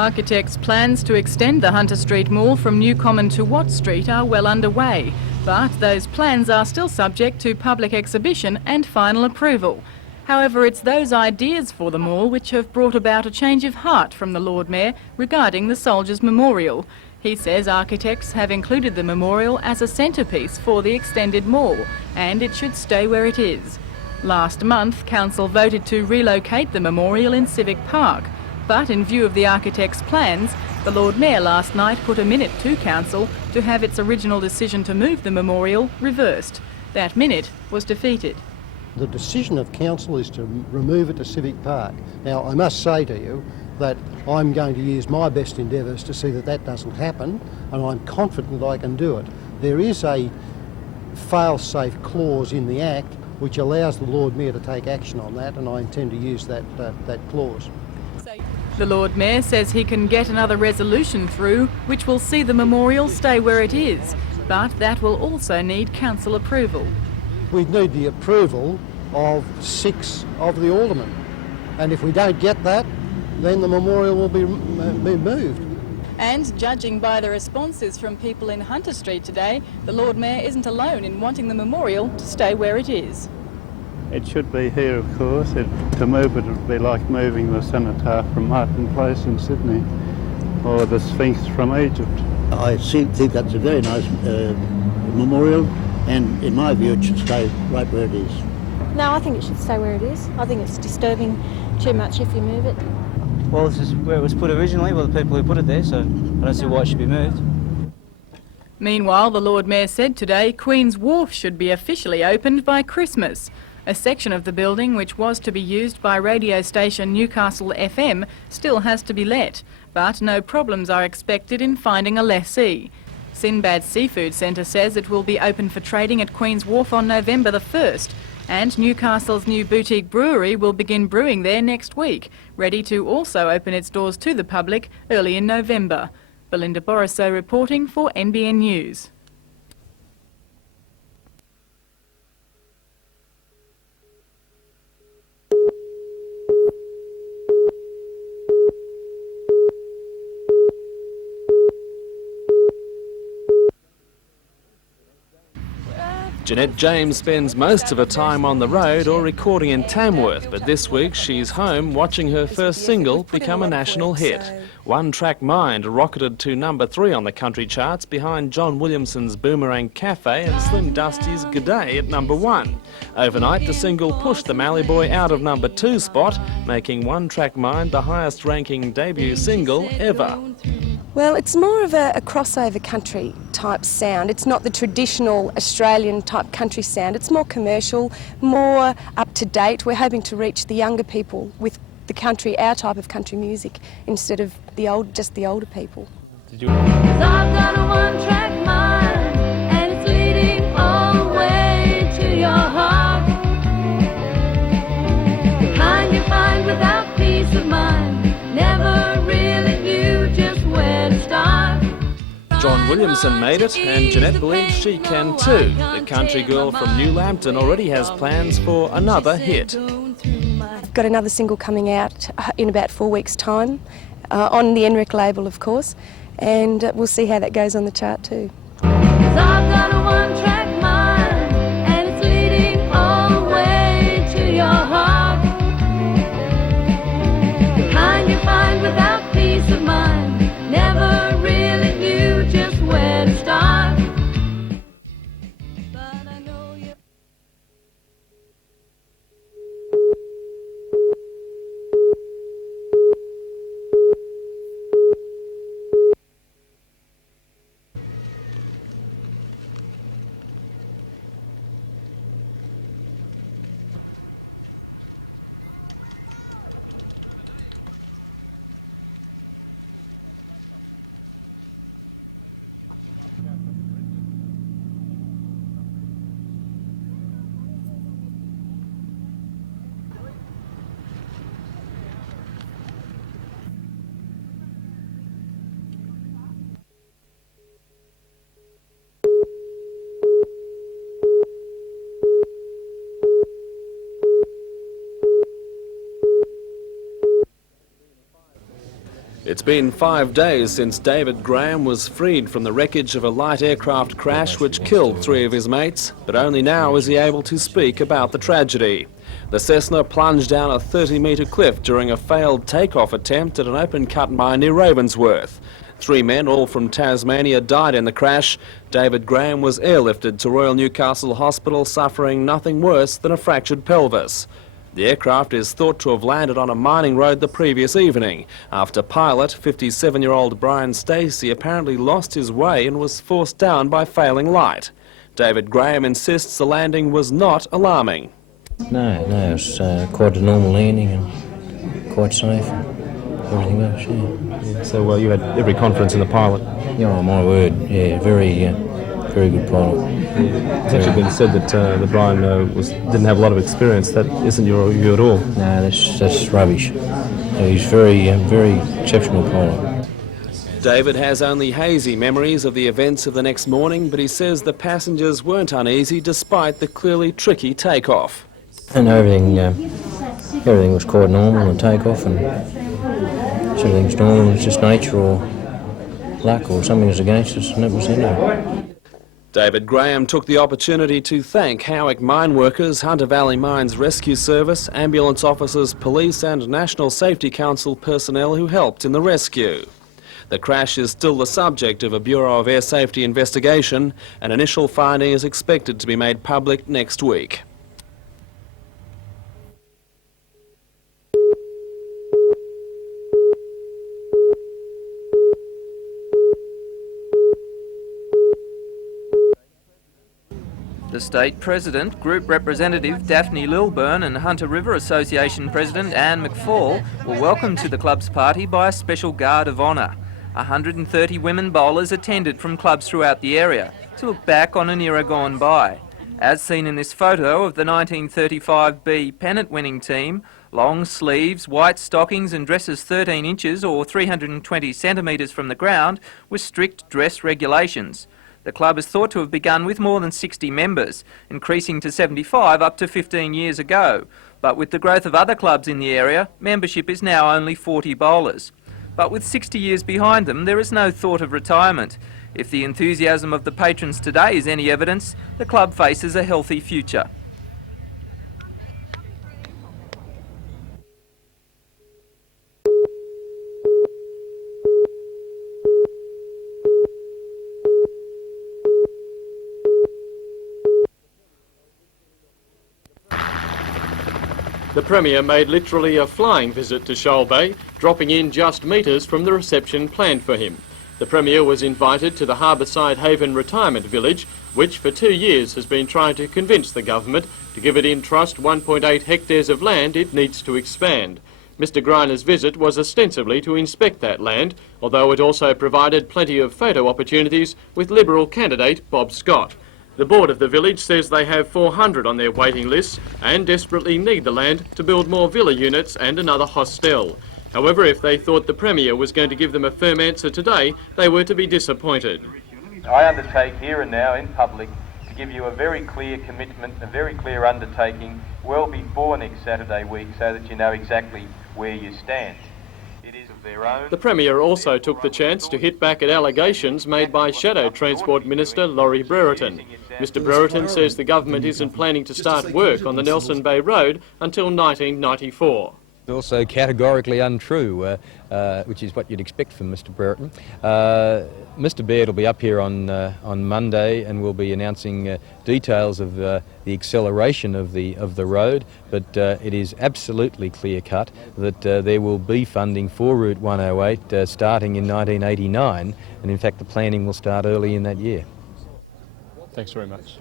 Architects' plans to extend the Hunter Street Mall from Newcommon to Watt Street are well underway, but those plans are still subject to public exhibition and final approval. However, it's those ideas for the mall which have brought about a change of heart from the Lord Mayor regarding the Soldiers' Memorial. He says architects have included the memorial as a centrepiece for the extended mall, and it should stay where it is. Last month, Council voted to relocate the memorial in Civic Park, but in view of the architect's plans, the Lord Mayor last night put a minute to Council to have its original decision to move the memorial reversed. That minute was defeated. The decision of Council is to remove it to Civic Park. Now, I must say to you that I'm going to use my best endeavours to see that that doesn't happen, and I'm confident I can do it. There is a fail-safe clause in the Act which allows the Lord Mayor to take action on that, and I intend to use that clause. The Lord Mayor says he can get another resolution through which will see the memorial stay where it is, but that will also need council approval. We need the approval of 6 of the aldermen, and if we don't get that, then the memorial will be moved. And judging by the responses from people in Hunter Street today, the Lord Mayor isn't alone in wanting the memorial to stay where it is. It should be here, of course. To move it would be like moving the cenotaph from Martin Place in Sydney or the Sphinx from Egypt. I think that's a very nice memorial, and in my view it should stay right where it is. No, I think it should stay where it is. I think it's disturbing too much if you move it. Well, this is where it was put originally, well, the people who put it there, so I don't see why it should be moved. Meanwhile, the Lord Mayor said today Queen's Wharf should be officially opened by Christmas. A section of the building which was to be used by radio station Newcastle FM still has to be let, but no problems are expected in finding a lessee. Sinbad Seafood Centre says it will be open for trading at Queen's Wharf on November the 1st, and Newcastle's new boutique brewery will begin brewing there next week, ready to also open its doors to the public early in November. Belinda Borissow reporting for NBN News. Jeanette James spends most of her time on the road or recording in Tamworth, but this week she's home watching her first single become a national hit. One Track Mind rocketed to number 3 on the country charts behind John Williamson's Boomerang Cafe and Slim Dusty's G'day at number 1. Overnight, the single pushed the Mallee Boy out of number 2 spot, making One Track Mind the highest ranking debut single ever. Well, it's more of a crossover country type sound. It's not the traditional Australian type country sound. It's more commercial, more up to date. We're hoping to reach the younger people with the country, our type of country music, instead of just the older people. I've got a one-track mind, and it's leading all the way to your heart. The kind you find without peace of mind, never really knew just where to start. John Williamson made it, and Jeanette believes she can too. The country girl from New Lambton already has plans for another hit. I've got another single coming out in about 4 weeks' time, on the NREC label, of course, and we'll see how that goes on the chart too. I've got a one-track mind, and it's leading all the way to your heart. The kind you find without peace of mind, never really knew just where to start. But I know you. It's been 5 days since David Graham was freed from the wreckage of a light aircraft crash which killed 3 of his mates, but only now is he able to speak about the tragedy. The Cessna plunged down a 30-metre cliff during a failed takeoff attempt at an open-cut mine near Ravensworth. 3 men, all from Tasmania, died in the crash. David Graham was airlifted to Royal Newcastle Hospital, suffering nothing worse than a fractured pelvis. The aircraft is thought to have landed on a mining road the previous evening, after pilot, 57-year-old Brian Stacey, apparently lost his way and was forced down by failing light. David Graham insists the landing was not alarming. No, it was quite a normal landing and quite safe and everything else, yeah. So you had every confidence in the pilot? Yeah, my word, yeah, very good pilot. It's actually been said that Brian didn't have a lot of experience. That isn't your view at all? No, that's rubbish. He's very exceptional pilot. David has only hazy memories of the events of the next morning, but he says the passengers weren't uneasy despite the clearly tricky takeoff. And everything was quite normal on takeoff, and everything's normal. It's just nature or luck or something was against us, and that was it. David Graham took the opportunity to thank Howick mine workers, Hunter Valley Mines Rescue Service, ambulance officers, police and National Safety Council personnel who helped in the rescue. The crash is still the subject of a Bureau of Air Safety investigation. An initial finding is expected to be made public next week. The State President, Group Representative Daphne Lilburn and Hunter River Association President Anne McFall were welcomed to the club's party by a special guard of honour. 130 women bowlers attended from clubs throughout the area to look back on an era gone by. As seen in this photo of the 1935B pennant-winning team, long sleeves, white stockings and dresses 13 inches or 320 centimetres from the ground with strict dress regulations. The club is thought to have begun with more than 60 members, increasing to 75 up to 15 years ago. But with the growth of other clubs in the area, membership is now only 40 bowlers. But with 60 years behind them, there is no thought of retirement. If the enthusiasm of the patrons today is any evidence, the club faces a healthy future. The Premier made literally a flying visit to Shoal Bay, dropping in just metres from the reception planned for him. The Premier was invited to the Harbourside Haven Retirement Village, which for 2 years has been trying to convince the government to give it in trust 1.8 hectares of land it needs to expand. Mr Griner's visit was ostensibly to inspect that land, although it also provided plenty of photo opportunities with Liberal candidate Bob Scott. The board of the village says they have 400 on their waiting lists and desperately need the land to build more villa units and another hostel. However, if they thought the Premier was going to give them a firm answer today, they were to be disappointed. I undertake here and now in public to give you a very clear commitment, a very clear undertaking well before next Saturday week so that you know exactly where you stand. It is of their own. The Premier also took the chance to hit back at allegations made by Shadow Transport Minister Laurie Brereton. Mr Brereton says the government isn't planning to start work on the Nelson Bay Road until 1994. Also categorically untrue, which is what you'd expect from Mr Brereton. Mr Baird will be up here on Monday and will be announcing details of the acceleration of the road, but it is absolutely clear-cut that there will be funding for Route 108 starting in 1989, and in fact the planning will start early in that year. Thanks very much.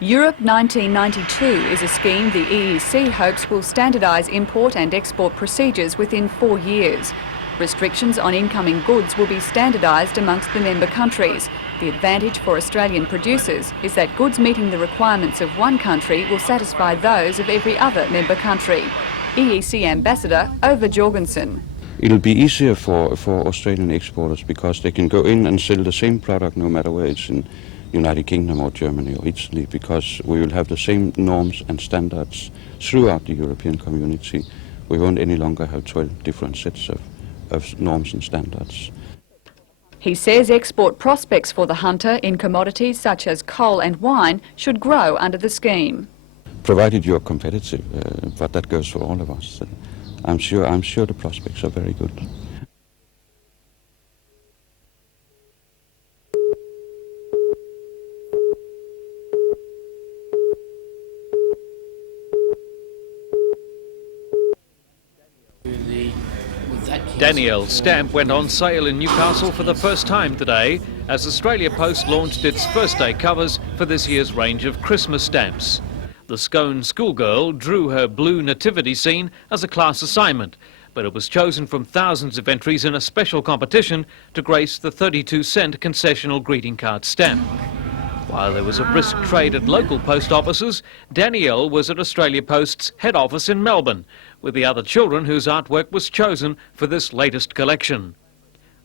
Europe 1992 is a scheme the EEC hopes will standardise import and export procedures within 4 years. Restrictions on incoming goods will be standardised amongst the member countries. The advantage for Australian producers is that goods meeting the requirements of one country will satisfy those of every other member country. EEC Ambassador Ove Jorgensen. it'll be easier for Australian exporters because they can go in and sell the same product no matter where it's in United Kingdom or Germany or Italy, because we will have the same norms and standards throughout the European community. We won't any longer have 12 different sets of norms and standards. He says export prospects for the hunter in commodities such as coal and wine should grow under the scheme. Provided you're competitive, but that goes for all of us. I'm sure the prospects are very good. Danielle's stamp went on sale in Newcastle for the first time today as Australia Post launched its first day covers for this year's range of Christmas stamps. The Scone schoolgirl drew her blue nativity scene as a class assignment, but it was chosen from thousands of entries in a special competition to grace the 32-cent concessional greeting card stamp. While there was a brisk trade at local post offices, Danielle was at Australia Post's head office in Melbourne, with the other children whose artwork was chosen for this latest collection.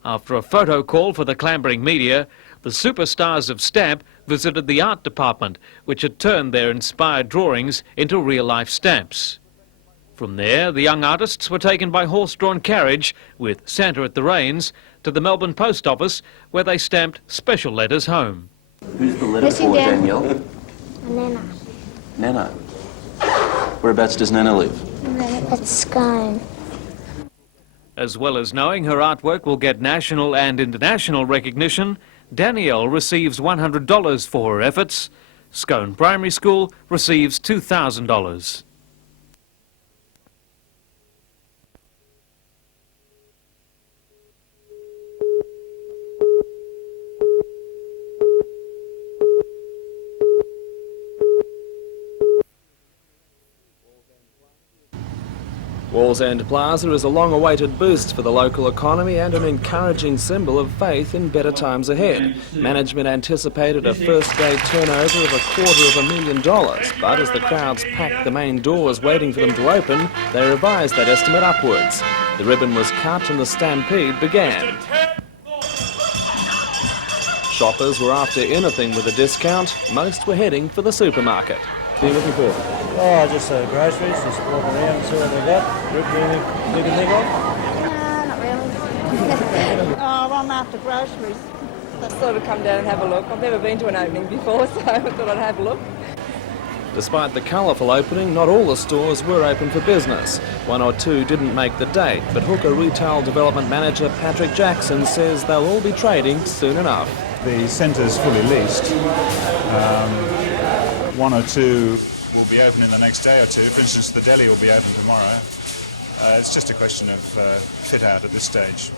After a photo call for the clambering media, the superstars of stamp visited the art department, which had turned their inspired drawings into real-life stamps. From there, the young artists were taken by horse-drawn carriage, with Santa at the reins, to the Melbourne Post Office, where they stamped special letters home. Who's the letter for, Danielle? Nana. Nana. Whereabouts does Nana live? At Scone. As well as knowing her artwork will get national and international recognition, Danielle receives $100 for her efforts. Scone Primary School receives $2,000. Wallsend Plaza is a long-awaited boost for the local economy and an encouraging symbol of faith in better times ahead. Management anticipated a first-day turnover of $250,000, but as the crowds packed the main doors waiting for them to open, they revised that estimate upwards. The ribbon was cut and the stampede began. Shoppers were after anything with a discount. Most were heading for the supermarket. What are you looking for? Oh, just groceries, just walk around, see what they got. Rick, anything you can think of? Not really. Oh, I'm after groceries. I thought I'd come down and have a look. I've never been to an opening before, so I thought I'd have a look. Despite the colourful opening, not all the stores were open for business. One or two didn't make the date, but Hooker Retail Development Manager Patrick Jackson says they'll all be trading soon enough. The centre's fully leased. One or two will be open in the next day or two. For instance, the deli will be open tomorrow. It's just a question of fit out at this stage.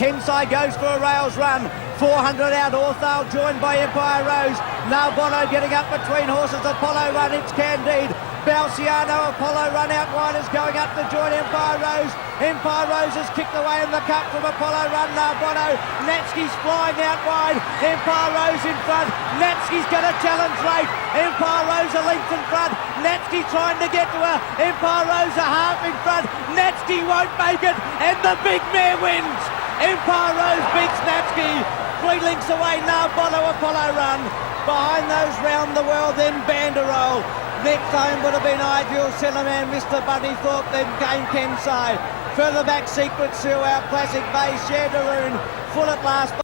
Inside goes for a rails run. 400 out, Orthale joined by Empire Rose. Now Bono getting up between horses. Apollo Run, it's Candide. Balciano, Apollo Run out wide is going up to join Empire Rose. Empire Rose has kicked away in the cup from Apollo Run. Now Bono, Natsky's flying out wide. Empire Rose in front. Natsky's going to challenge Rafe. Empire Rose a length in front. Natsky trying to get to her. Empire Rose a half in front. Natsky won't make it, and the big mare wins. Empire Rose beats Natsky. 3 lengths away now, Bono, Apollo Run. Behind those round the world, then Banderole. Next home would have been Ideal Cinnamon, Mr. Bunny Thorpe, then came Kensai. Further back, Secret Seal, our classic base, Shandaroon, full at last.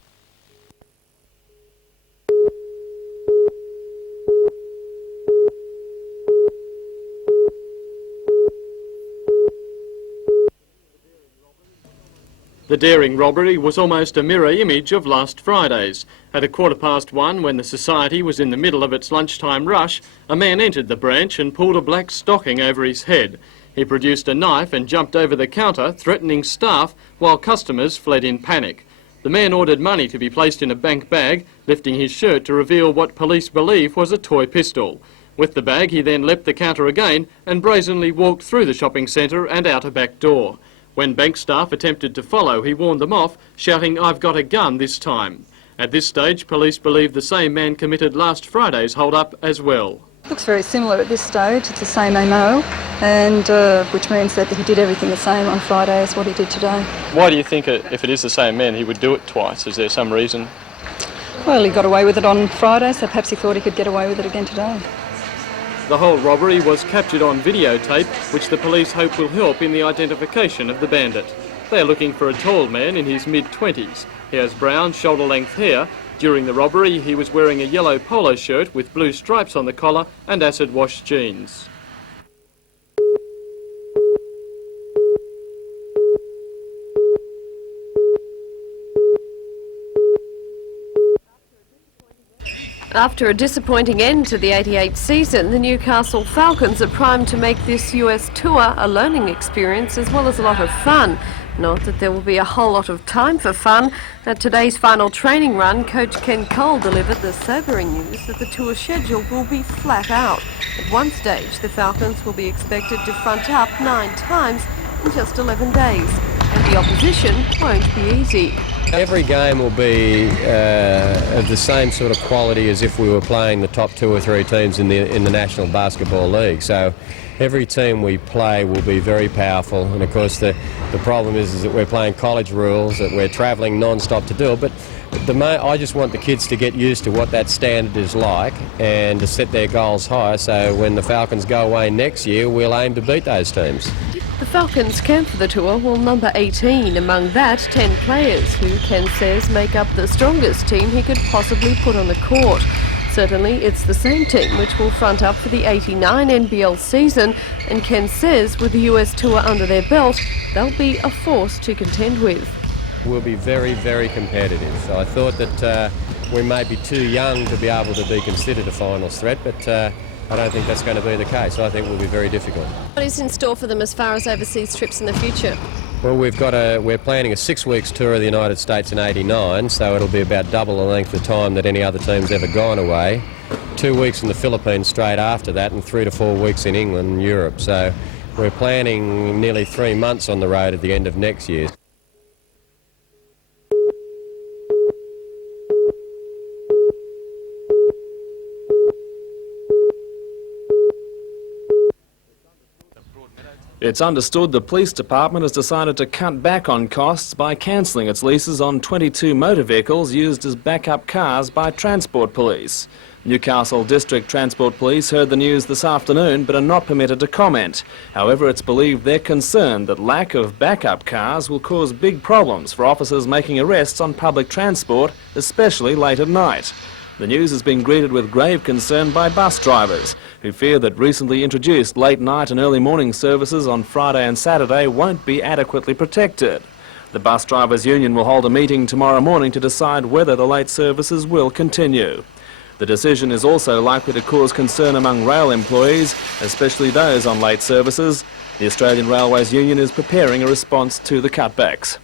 The daring robbery was almost a mirror image of last Friday's. At 1:15, when the society was in the middle of its lunchtime rush, a man entered the branch and pulled a black stocking over his head. He produced a knife and jumped over the counter, threatening staff, while customers fled in panic. The man ordered money to be placed in a bank bag, lifting his shirt to reveal what police believe was a toy pistol. With the bag, he then leapt the counter again and brazenly walked through the shopping centre and out a back door. When bank staff attempted to follow, he warned them off, shouting, "I've got a gun this time." At this stage, police believe the same man committed last Friday's hold-up as well. Looks very similar at this stage. It's the same MO, and which means that he did everything the same on Friday as what he did today. Why do you think if it is the same man, he would do it twice? Is there some reason? Well, he got away with it on Friday, so perhaps he thought he could get away with it again today. The whole robbery was captured on videotape, which the police hope will help in the identification of the bandit. They are looking for a tall man in his mid-20s. He has brown, shoulder-length hair. During the robbery, he was wearing a yellow polo shirt with blue stripes on the collar and acid-wash jeans. After a disappointing end to the 88 season, the Newcastle Falcons are primed to make this US tour a learning experience as well as a lot of fun. Not that there will be a whole lot of time for fun. At today's final training run, Coach Ken Cole delivered the sobering news that the tour schedule will be flat out. At one stage, the Falcons will be expected to front up 9 times in just 11 days, and the opposition won't be easy. Every game will be of the same sort of quality as if we were playing the top 2 or 3 teams in the National Basketball League. So every team we play will be very powerful, and of course the problem is that we're playing college rules, that we're travelling non-stop to do it. But I just want the kids to get used to what that standard is like and to set their goals high, so when the Falcons go away next year, we'll aim to beat those teams. The Falcons' camp for the tour will number 18, among that 10 players who Ken says make up the strongest team he could possibly put on the court. Certainly it's the same team which will front up for the 89 NBL season, and Ken says with the US tour under their belt, they'll be a force to contend with. We'll be very, very competitive. So I thought that we may be too young to be able to be considered a finals threat, but I don't think that's going to be the case. I think we'll be very difficult. What is in store for them as far as overseas trips in the future? Well, we're planning a 6 weeks tour of the United States in '89, so it'll be about double the length of time that any other team's ever gone away. 2 weeks in the Philippines straight after that, and 3 to 4 weeks in England and Europe. So we're planning nearly 3 months on the road at the end of next year. It's understood the police department has decided to cut back on costs by cancelling its leases on 22 motor vehicles used as backup cars by Transport Police. Newcastle District Transport Police heard the news this afternoon but are not permitted to comment. However, it's believed they're concerned that lack of backup cars will cause big problems for officers making arrests on public transport, especially late at night. The news has been greeted with grave concern by bus drivers, who fear that recently introduced late night and early morning services on Friday and Saturday won't be adequately protected. The Bus Drivers Union will hold a meeting tomorrow morning to decide whether the late services will continue. The decision is also likely to cause concern among rail employees, especially those on late services. The Australian Railways Union is preparing a response to the cutbacks.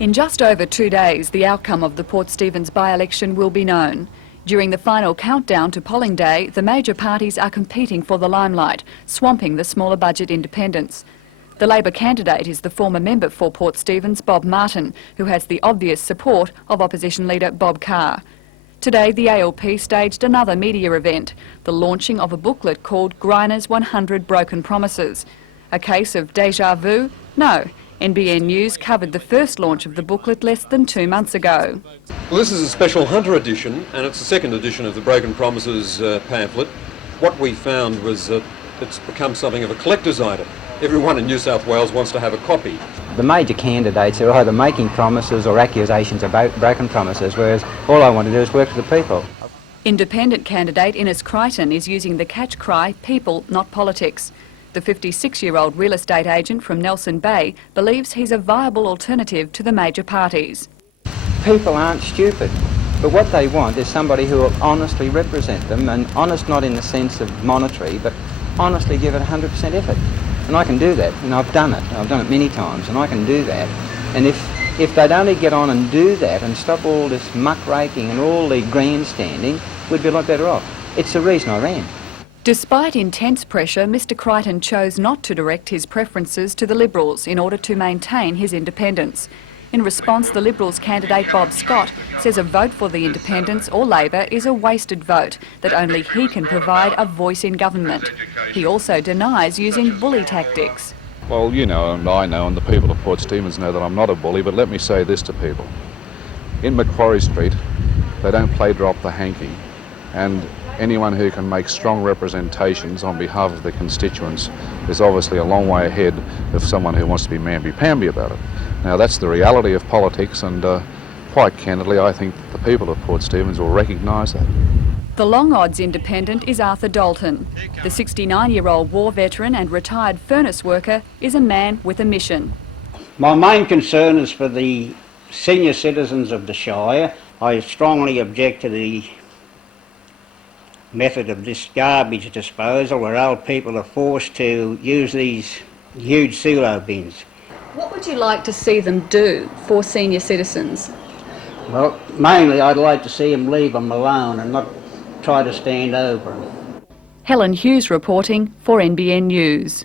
In just over 2 days, the outcome of the Port Stephens by-election will be known. During the final countdown to polling day, the major parties are competing for the limelight, swamping the smaller budget independents. The Labor candidate is the former member for Port Stephens, Bob Martin, who has the obvious support of opposition leader Bob Carr. Today, the ALP staged another media event, the launching of a booklet called Griner's 100 Broken Promises. A case of déjà vu? No. NBN News covered the first launch of the booklet less than 2 months ago. Well, this is a special Hunter edition, and it's the second edition of the Broken Promises pamphlet. What we found was that it's become something of a collector's item. Everyone in New South Wales wants to have a copy. The major candidates are either making promises or accusations about broken promises, whereas all I want to do is work for the people. Independent candidate Innes Crichton is using the catch cry, people, not politics. The 56-year-old real estate agent from Nelson Bay believes he's a viable alternative to the major parties. People aren't stupid, but what they want is somebody who will honestly represent them, and honest not in the sense of monetary, but honestly give it 100% effort. And I can do that, and I've done it many times, and I can do that. And if If they'd only get on and do that and stop all this muckraking and all the grandstanding, we'd be a lot better off. It's the reason I ran. Despite intense pressure, Mr Crichton chose not to direct his preferences to the Liberals in order to maintain his independence. In response, the Liberals candidate Bob Scott says a vote for the Independents or Labor is a wasted vote, that only he can provide a voice in government. He also denies using bully tactics. Well, you know, and I know, and the people of Port Stephens know that I'm not a bully, but let me say this to people. In Macquarie Street, they don't play drop the hanky, and anyone who can make strong representations on behalf of the constituents is obviously a long way ahead of someone who wants to be mamby-pamby about it. Now, that's the reality of politics, and quite candidly, I think the people of Port Stephens will recognise that. The long odds independent is Arthur Dalton. The 69-year-old war veteran and retired furnace worker is a man with a mission. My main concern is for the senior citizens of the Shire. I strongly object to the method of this garbage disposal where old people are forced to use these huge silo bins. What would you like to see them do for senior citizens? Well, mainly I'd like to see them leave them alone and not try to stand over them. Helen Hughes reporting for NBN News.